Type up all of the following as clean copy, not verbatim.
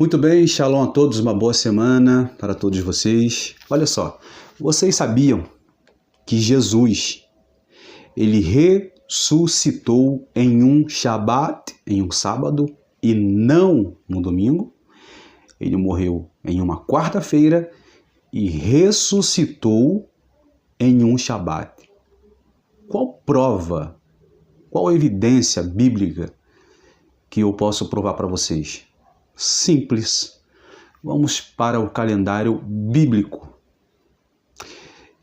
Muito bem, shalom a todos, uma boa semana para todos vocês. Olha só, vocês sabiam que Jesus, ele ressuscitou em um Shabat, em um sábado, e não no domingo? Ele morreu em uma quarta-feira e ressuscitou em um Shabat. Qual prova, qual evidência bíblica que eu posso provar para vocês? Simples. Vamos para o calendário bíblico.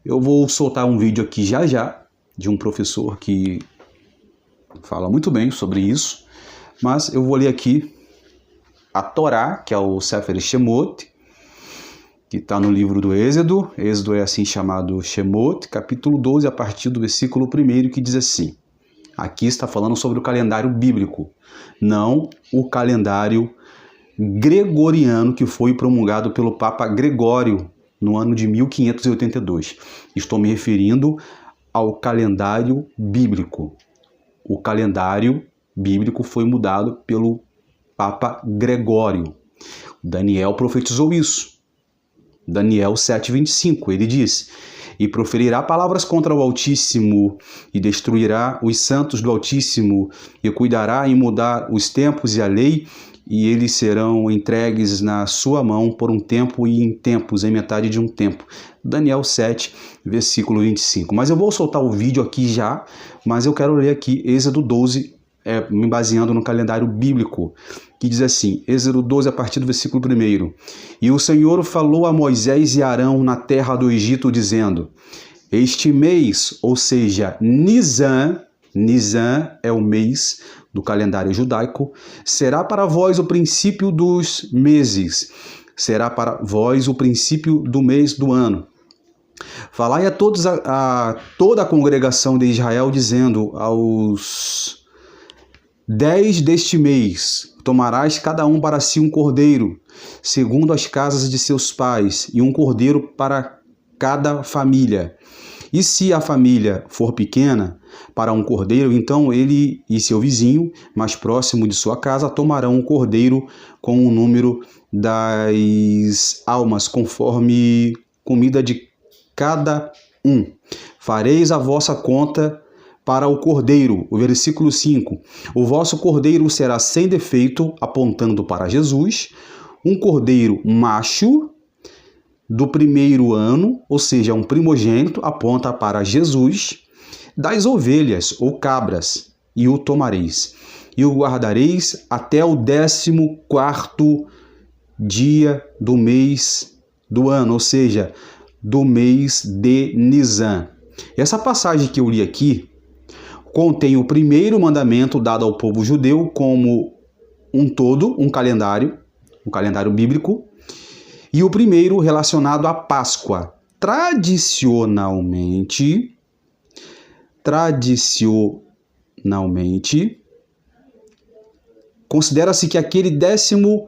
Eu vou soltar um vídeo aqui já de um professor que fala muito bem sobre isso, mas eu vou ler aqui a Torá, que é o Sefer Shemot, que está no livro do Êxodo. Êxodo é assim chamado Shemot, capítulo 12, a partir do versículo 1, que diz assim. Aqui está falando sobre o calendário bíblico, não o calendário gregoriano que foi promulgado pelo Papa Gregório no ano de 1582. Estou me referindo ao calendário bíblico. O calendário bíblico foi mudado pelo Papa Gregório. Daniel profetizou isso. Daniel 7:25, ele diz: e proferirá palavras contra o Altíssimo, e destruirá os santos do Altíssimo, e cuidará em mudar os tempos e a lei, e eles serão entregues na sua mão por um tempo e em tempos, em metade de um tempo. Daniel 7, versículo 25. Mas eu vou soltar o vídeo aqui já, mas eu quero ler aqui Êxodo 12, me baseando no calendário bíblico, que diz assim, Êxodo 12, a partir do versículo 1. E o Senhor falou a Moisés e Arão na terra do Egito, dizendo, este mês, ou seja, Nisan é o mês do calendário judaico, será para vós o princípio dos meses, será para vós o princípio do mês do ano. Falai a todos toda a congregação de Israel, dizendo, aos 10 deste mês, tomarás cada um para si um cordeiro, segundo as casas de seus pais, e um cordeiro para cada família. E se a família for pequena, para um cordeiro, então ele e seu vizinho, mais próximo de sua casa, tomarão um cordeiro com o número das almas, conforme comida de cada um. Fareis a vossa conta para o cordeiro. O versículo 5. O vosso cordeiro será sem defeito, apontando para Jesus, um cordeiro macho, do primeiro ano, ou seja, um primogênito, aponta para Jesus, das ovelhas ou cabras, e o tomareis, e o guardareis até o 14º dia do mês do ano, ou seja, do mês de Nisan. Essa passagem que eu li aqui contém o primeiro mandamento dado ao povo judeu como um todo, um calendário bíblico, e o primeiro relacionado à Páscoa. Tradicionalmente, considera-se que aquele 10º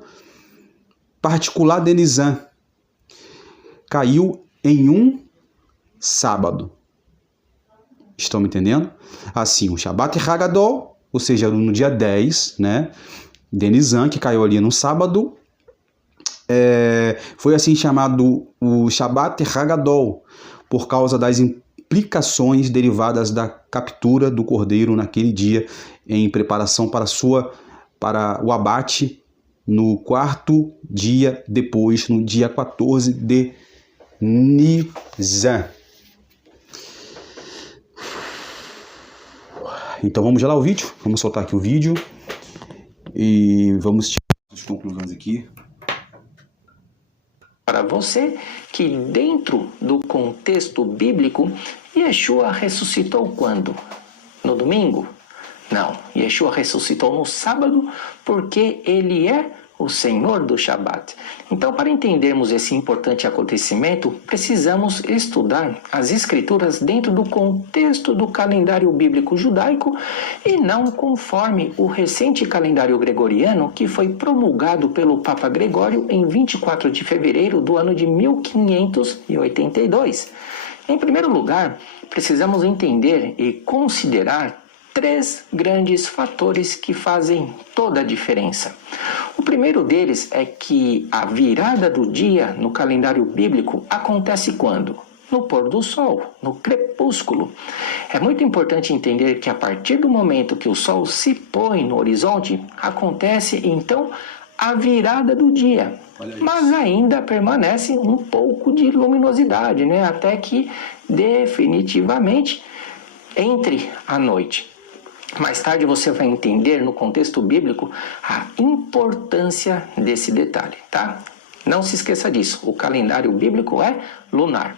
particular de Nisan caiu em um sábado. Estão me entendendo? Assim, o Shabat Hagadol, ou seja, no dia 10, né, de Nisan, que caiu ali no sábado, foi assim chamado o Shabat Hagadol, por causa das implicações derivadas da captura do cordeiro naquele dia, em preparação para o abate no 4º dia depois, no dia 14 de Nisan. Então vamos lá o vídeo, vamos soltar aqui o vídeo e vamos tirar as conclusões aqui. Para você que dentro do contexto bíblico, Yeshua ressuscitou quando? No domingo? Não, Yeshua ressuscitou no sábado porque ele é o Senhor do Shabat. Então, para entendermos esse importante acontecimento, precisamos estudar as Escrituras dentro do contexto do calendário bíblico judaico e não conforme o recente calendário gregoriano que foi promulgado pelo Papa Gregório em 24 de fevereiro do ano de 1582. Em primeiro lugar, precisamos entender e considerar 3 grandes fatores que fazem toda a diferença. O primeiro deles é que a virada do dia no calendário bíblico acontece quando? No pôr do sol, no crepúsculo. É muito importante entender que a partir do momento que o sol se põe no horizonte, acontece então a virada do dia. Mas ainda permanece um pouco de luminosidade, né? Até que definitivamente entre a noite. Mais tarde você vai entender no contexto bíblico a importância desse detalhe, tá? Não se esqueça disso, o calendário bíblico é lunar.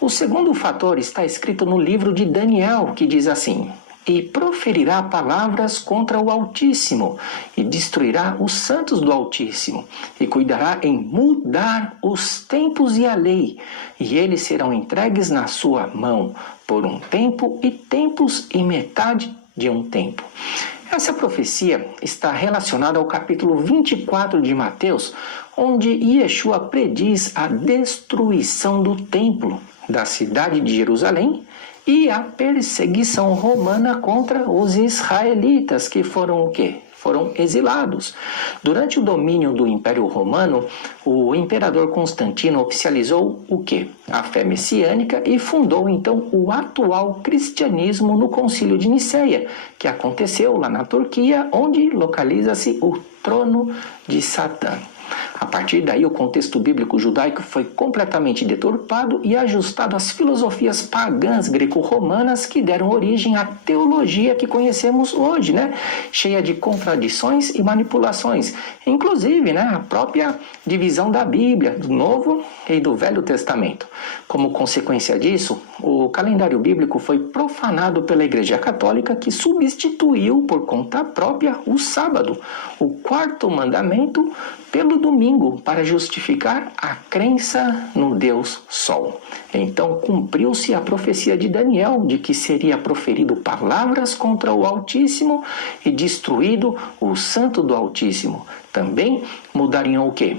O segundo fator está escrito no livro de Daniel, que diz assim: e proferirá palavras contra o Altíssimo, e destruirá os santos do Altíssimo, e cuidará em mudar os tempos e a lei, e eles serão entregues na sua mão, por um tempo e tempos e metade de um tempo. Essa profecia está relacionada ao capítulo 24 de Mateus, onde Yeshua prediz a destruição do templo, da cidade de Jerusalém, e a perseguição romana contra os israelitas, que foram o quê? Foram exilados. Durante o domínio do Império Romano, o imperador Constantino oficializou o quê? A fé messiânica e fundou então o atual cristianismo no Concílio de Niceia, que aconteceu lá na Turquia, onde localiza-se o trono de Satã. A partir daí, o contexto bíblico judaico foi completamente deturpado e ajustado às filosofias pagãs greco-romanas que deram origem à teologia que conhecemos hoje, né? Cheia de contradições e manipulações. Inclusive, né, a própria divisão da Bíblia, do Novo e do Velho Testamento. Como consequência disso, o calendário bíblico foi profanado pela Igreja Católica, que substituiu por conta própria o sábado, o quarto mandamento, pelo domingo, para justificar a crença no Deus Sol. Então cumpriu-se a profecia de Daniel de que seria proferido palavras contra o Altíssimo e destruído o Santo do Altíssimo. Também mudariam o quê?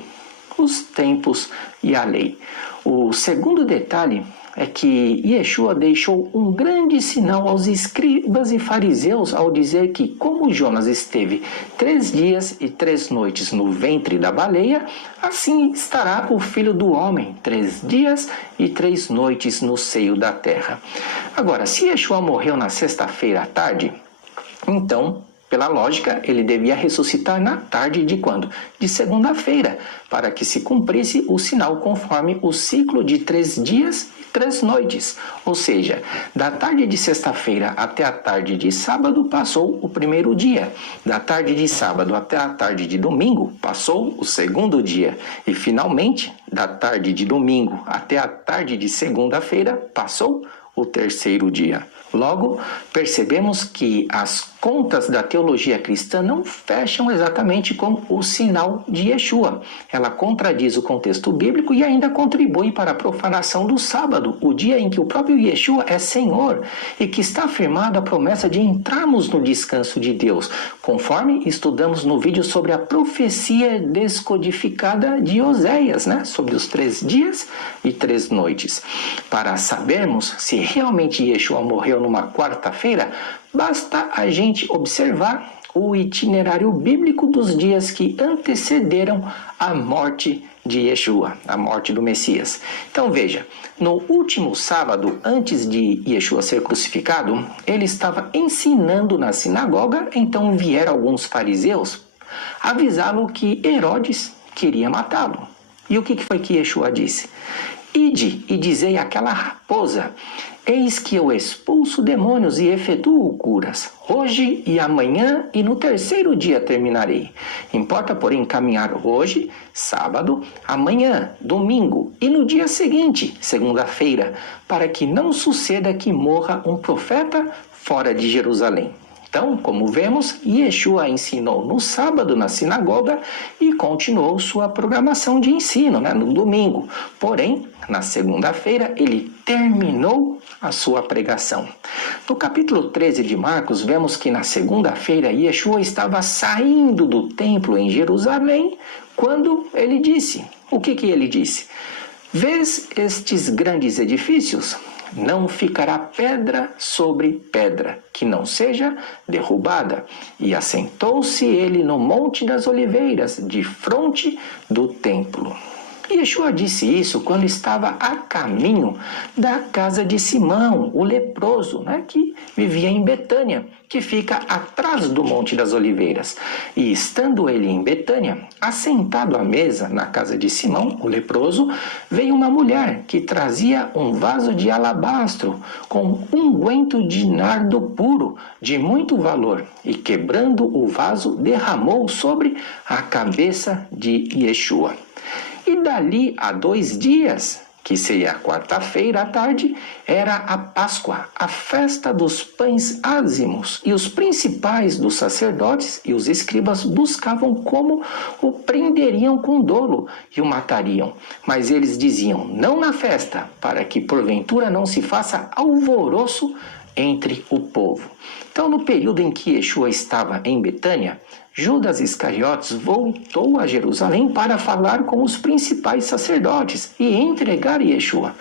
Os tempos e a lei. O segundo detalhe é que Yeshua deixou um grande sinal aos escribas e fariseus ao dizer que, como Jonas esteve 3 dias e 3 noites no ventre da baleia, assim estará o Filho do Homem 3 dias e 3 noites no seio da terra. Agora, se Yeshua morreu na sexta-feira à tarde, então, pela lógica, ele devia ressuscitar na tarde de quando? De segunda-feira, para que se cumprisse o sinal conforme o ciclo de 3 dias e 3 noites. Ou seja, da tarde de sexta-feira até a tarde de sábado passou o primeiro dia. Da tarde de sábado até a tarde de domingo passou o segundo dia. E finalmente, da tarde de domingo até a tarde de segunda-feira passou o terceiro dia. Logo, percebemos que as contas da teologia cristã não fecham exatamente com o sinal de Yeshua. Ela contradiz o contexto bíblico e ainda contribui para a profanação do sábado, o dia em que o próprio Yeshua é Senhor e que está afirmada a promessa de entrarmos no descanso de Deus, conforme estudamos no vídeo sobre a profecia descodificada de Oséias, né? Sobre os 3 dias e 3 noites. Para sabermos se realmente Yeshua morreu numa quarta-feira, basta a gente observar o itinerário bíblico dos dias que antecederam a morte de Yeshua, a morte do Messias. Então veja, no último sábado, antes de Yeshua ser crucificado, ele estava ensinando na sinagoga, então vieram alguns fariseus avisá-lo que Herodes queria matá-lo. E o que foi que Yeshua disse? Ide e dizei àquela raposa: eis que eu expulso demônios e efetuo curas, hoje e amanhã, e no terceiro dia terminarei. Importa, porém, caminhar hoje, sábado, amanhã, domingo, e no dia seguinte, segunda-feira, para que não suceda que morra um profeta fora de Jerusalém. Então, como vemos, Yeshua ensinou no sábado na sinagoga e continuou sua programação de ensino, né, no domingo. Porém, na segunda-feira, ele terminou a sua pregação. No capítulo 13 de Marcos, vemos que na segunda-feira, Yeshua estava saindo do templo em Jerusalém quando ele disse. O que ele disse? Vês estes grandes edifícios? não ficará pedra sobre pedra, que não seja derrubada. E assentou-se ele no Monte das Oliveiras, de fronte do templo. Yeshua disse isso quando estava a caminho da casa de Simão, o leproso, que vivia em Betânia, que fica atrás do Monte das Oliveiras. E estando ele em Betânia, assentado à mesa na casa de Simão, o leproso, veio uma mulher que trazia um vaso de alabastro com unguento de nardo puro, de muito valor, e quebrando o vaso, derramou sobre a cabeça de Yeshua. E dali a 2 dias, que seria a quarta-feira à tarde, era a Páscoa, a festa dos pães ázimos, e os principais dos sacerdotes e os escribas buscavam como o prenderiam com dolo e o matariam. Mas eles diziam, não na festa, para que porventura não se faça alvoroço entre o povo. Então, no período em que Yeshua estava em Betânia, Judas Iscariotes voltou a Jerusalém para falar com os principais sacerdotes e entregar Yeshua.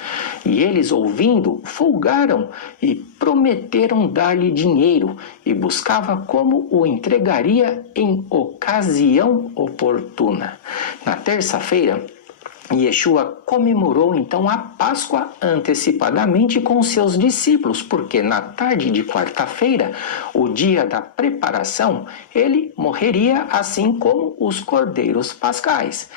E eles, ouvindo, folgaram e prometeram dar-lhe dinheiro e buscava como o entregaria em ocasião oportuna. Na terça-feira, Yeshua comemorou então a Páscoa antecipadamente com seus discípulos, porque na tarde de quarta-feira, o dia da preparação, ele morreria assim como os cordeiros pascais.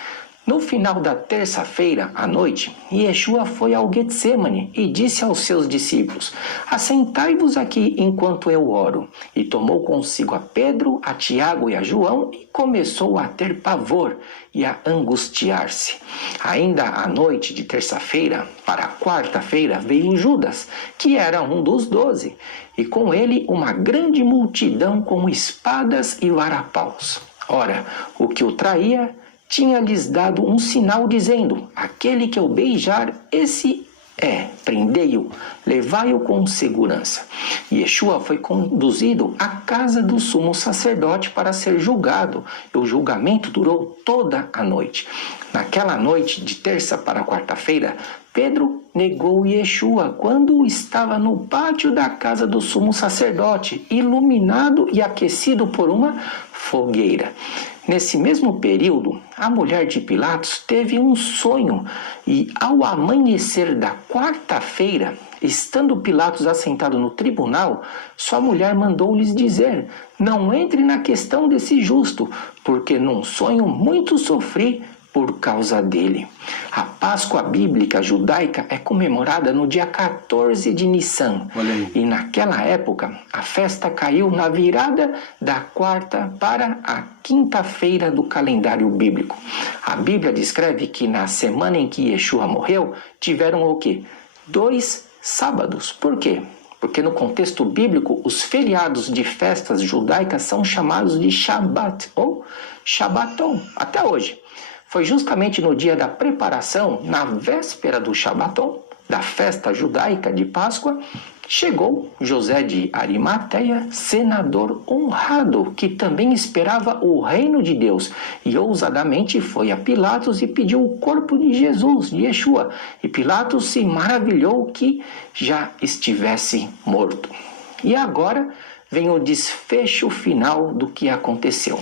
No final da terça-feira à noite, Yeshua foi ao Getsêmani e disse aos seus discípulos, assentai-vos aqui enquanto eu oro. E tomou consigo a Pedro, a Tiago e a João e começou a ter pavor e a angustiar-se. Ainda à noite de terça-feira, para a quarta-feira, veio Judas, que era um dos 12, e com ele uma grande multidão com espadas e varapaus. Ora, o que o traía tinha-lhes dado um sinal dizendo, aquele que eu beijar, esse é, prendei-o, levai-o com segurança. Yeshua foi conduzido à casa do sumo sacerdote para ser julgado, e o julgamento durou toda a noite. Naquela noite, de terça para quarta-feira, Pedro negou Yeshua quando estava no pátio da casa do sumo sacerdote, iluminado e aquecido por uma fogueira. Nesse mesmo período, a mulher de Pilatos teve um sonho e, ao amanhecer da quarta-feira, estando Pilatos assentado no tribunal, sua mulher mandou-lhes dizer, não entre na questão desse justo, porque num sonho muito sofri por causa dele. A Páscoa bíblica judaica é comemorada no dia 14 de Nissan. E naquela época, a festa caiu na virada da quarta para a quinta-feira do calendário bíblico. A Bíblia descreve que na semana em que Yeshua morreu, tiveram o quê? 2 sábados. Por quê? Porque no contexto bíblico, os feriados de festas judaicas são chamados de Shabat ou Shabbaton, até hoje. Foi justamente no dia da preparação, na véspera do Shabbaton, da festa judaica de Páscoa, chegou José de Arimateia, senador honrado, que também esperava o reino de Deus, e ousadamente foi a Pilatos e pediu o corpo de Jesus, de Yeshua, e Pilatos se maravilhou que já estivesse morto. E agora vem o desfecho final do que aconteceu.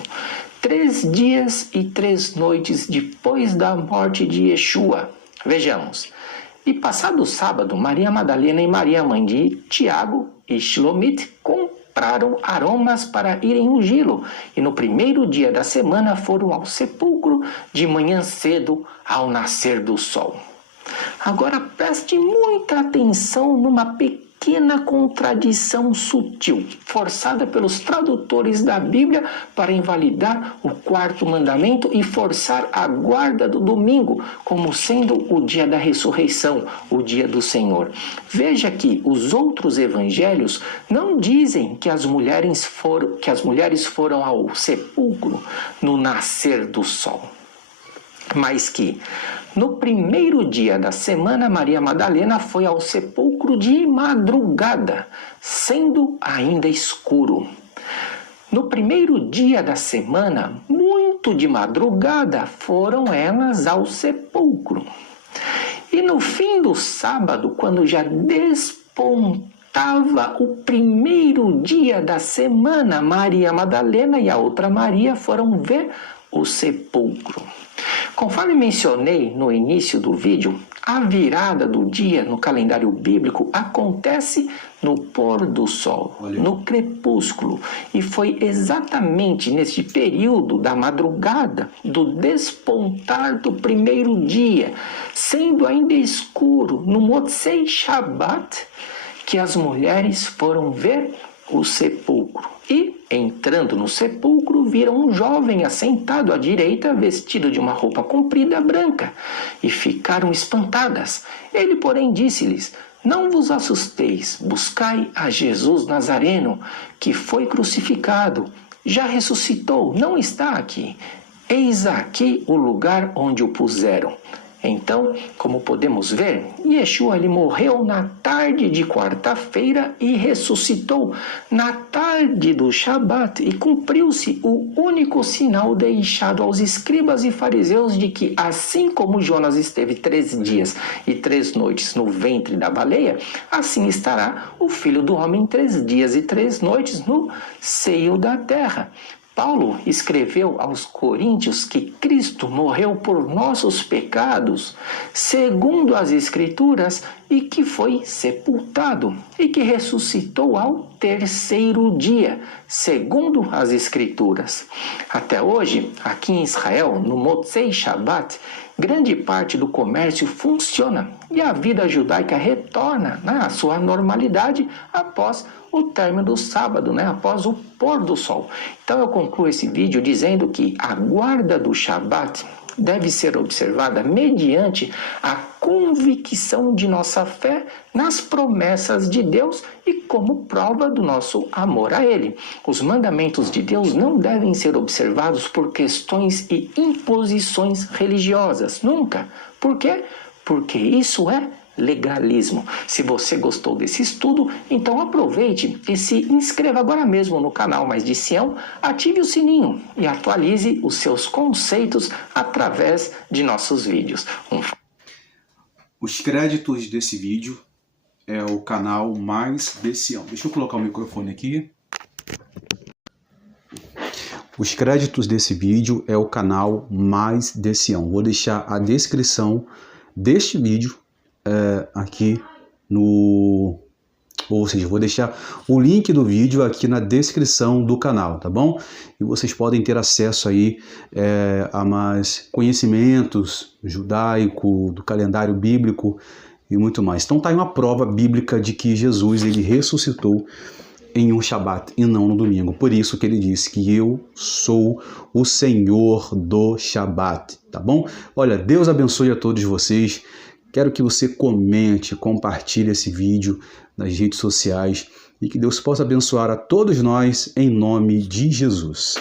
3 dias e 3 noites depois da morte de Yeshua. Vejamos. E passado o sábado, Maria Madalena e Maria, mãe de Tiago e Shlomit, compraram aromas para irem ungí-lo. E no primeiro dia da semana foram ao sepulcro de manhã cedo, ao nascer do sol. Agora preste muita atenção numa pequena contradição sutil, forçada pelos tradutores da Bíblia para invalidar o 4º mandamento e forçar a guarda do domingo como sendo o dia da ressurreição, o dia do Senhor. Veja que os outros evangelhos não dizem que as mulheres foram ao sepulcro no nascer do sol, mas que no primeiro dia da semana, Maria Madalena foi ao sepulcro de madrugada, sendo ainda escuro. No primeiro dia da semana, muito de madrugada, foram elas ao sepulcro. E no fim do sábado, quando já despontava o primeiro dia da semana, Maria Madalena e a outra Maria foram ver o sepulcro. Conforme mencionei no início do vídeo, a virada do dia no calendário bíblico acontece no pôr do sol, no crepúsculo. E foi exatamente nesse período da madrugada, do despontar do primeiro dia, sendo ainda escuro, no Motzei Shabbat, que as mulheres foram ver o sepulcro. E, entrando no sepulcro, viram um jovem assentado à direita, vestido de uma roupa comprida branca, e ficaram espantadas. Ele, porém, disse-lhes: não vos assusteis, buscai a Jesus Nazareno, que foi crucificado. Já ressuscitou, não está aqui. Eis aqui o lugar onde o puseram. Então, como podemos ver, Yeshua ele morreu na tarde de quarta-feira e ressuscitou na tarde do Shabat, e cumpriu-se o único sinal deixado aos escribas e fariseus de que, assim como Jonas esteve 3 dias e 3 noites no ventre da baleia, assim estará o Filho do Homem 3 dias e 3 noites no seio da terra. Paulo escreveu aos Coríntios que Cristo morreu por nossos pecados, segundo as Escrituras, e que foi sepultado, e que ressuscitou ao 3º dia, segundo as Escrituras. Até hoje, aqui em Israel, no Motzei Shabbat, grande parte do comércio funciona e a vida judaica retorna à sua normalidade após o término do sábado, após o pôr do sol. Então eu concluo esse vídeo dizendo que a guarda do Shabat deve ser observada mediante a convicção de nossa fé nas promessas de Deus e como prova do nosso amor a Ele. Os mandamentos de Deus não devem ser observados por questões e imposições religiosas, nunca. Por quê? Porque isso é legalismo. Se você gostou desse estudo, então aproveite e se inscreva agora mesmo no canal Mais de Sião, ative o sininho e atualize os seus conceitos através de nossos vídeos. Os créditos desse vídeo é o canal Mais de Sião. Deixa eu colocar o microfone aqui. Os créditos desse vídeo é o canal Mais de Sião. Vou deixar a descrição deste vídeo aqui no... Ou seja, vou deixar o link do vídeo aqui na descrição do canal, tá bom? E vocês podem ter acesso aí a mais conhecimentos judaico, do calendário bíblico e muito mais. Então tá aí uma prova bíblica de que Jesus ele ressuscitou em um Shabat e não no domingo. Por isso que ele disse que eu sou o Senhor do Shabat, tá bom? Olha, Deus abençoe a todos vocês. Quero que você comente, compartilhe esse vídeo nas redes sociais e que Deus possa abençoar a todos nós em nome de Jesus.